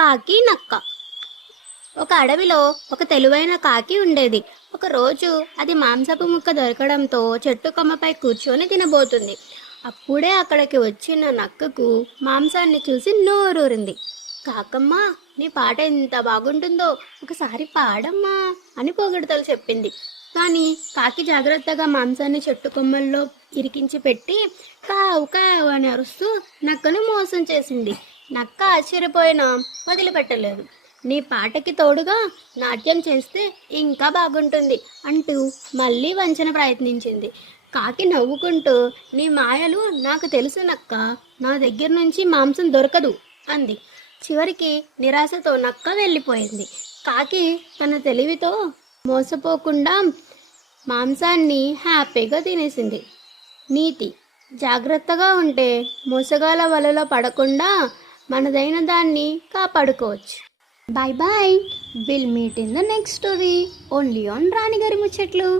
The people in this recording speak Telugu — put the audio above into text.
కాకి నక్క. ఒక అడవిలో ఒక తెలివైన కాకి ఉండేది. ఒక రోజు అది మాంసపు ముక్క దొరకడంతో చెట్టు కొమ్మపై కూర్చొని తినబోతుంది. అప్పుడే అక్కడికి వచ్చిన నక్కకు మాంసాన్ని చూసి నోరూరింది. కాకమ్మ, నీ పాట ఎంత బాగుంటుందో, ఒకసారి పాడమ్మా అని పొగడతలు చెప్పింది. కానీ కాకి జాగ్రత్తగా మాంసాన్ని చెట్టు కొమ్మల్లో ఇరికించి పెట్టి కావు కావు అని అరుస్తూ నక్కను మోసం చేసింది. నక్క ఆశ్చర్యపోయినా వదిలిపెట్టలేదు. నీ పాటకి తోడుగా నాట్యం చేస్తే ఇంకా బాగుంటుంది అంటూ మళ్ళీ వంచన ప్రయత్నించింది. కాకి నవ్వుకుంటూ, నీ మాయలు నాకు తెలుసు నక్క, నా దగ్గర నుంచి మాంసం దొరకదు అంది. చివరికి నిరాశతో నక్క వెళ్ళిపోయింది. కాకి తన తెలివితో మోసపోకుండా మాంసాన్ని హ్యాపీగా తినేసింది. నీతి: జాగ్రత్తగా ఉంటే మోసగాల వలలో పడకుండా మనదైన దాన్ని కాపాడుకోవచ్చు. Bye bye. We'll meet in the next story only on Rani Gari Muchetlu.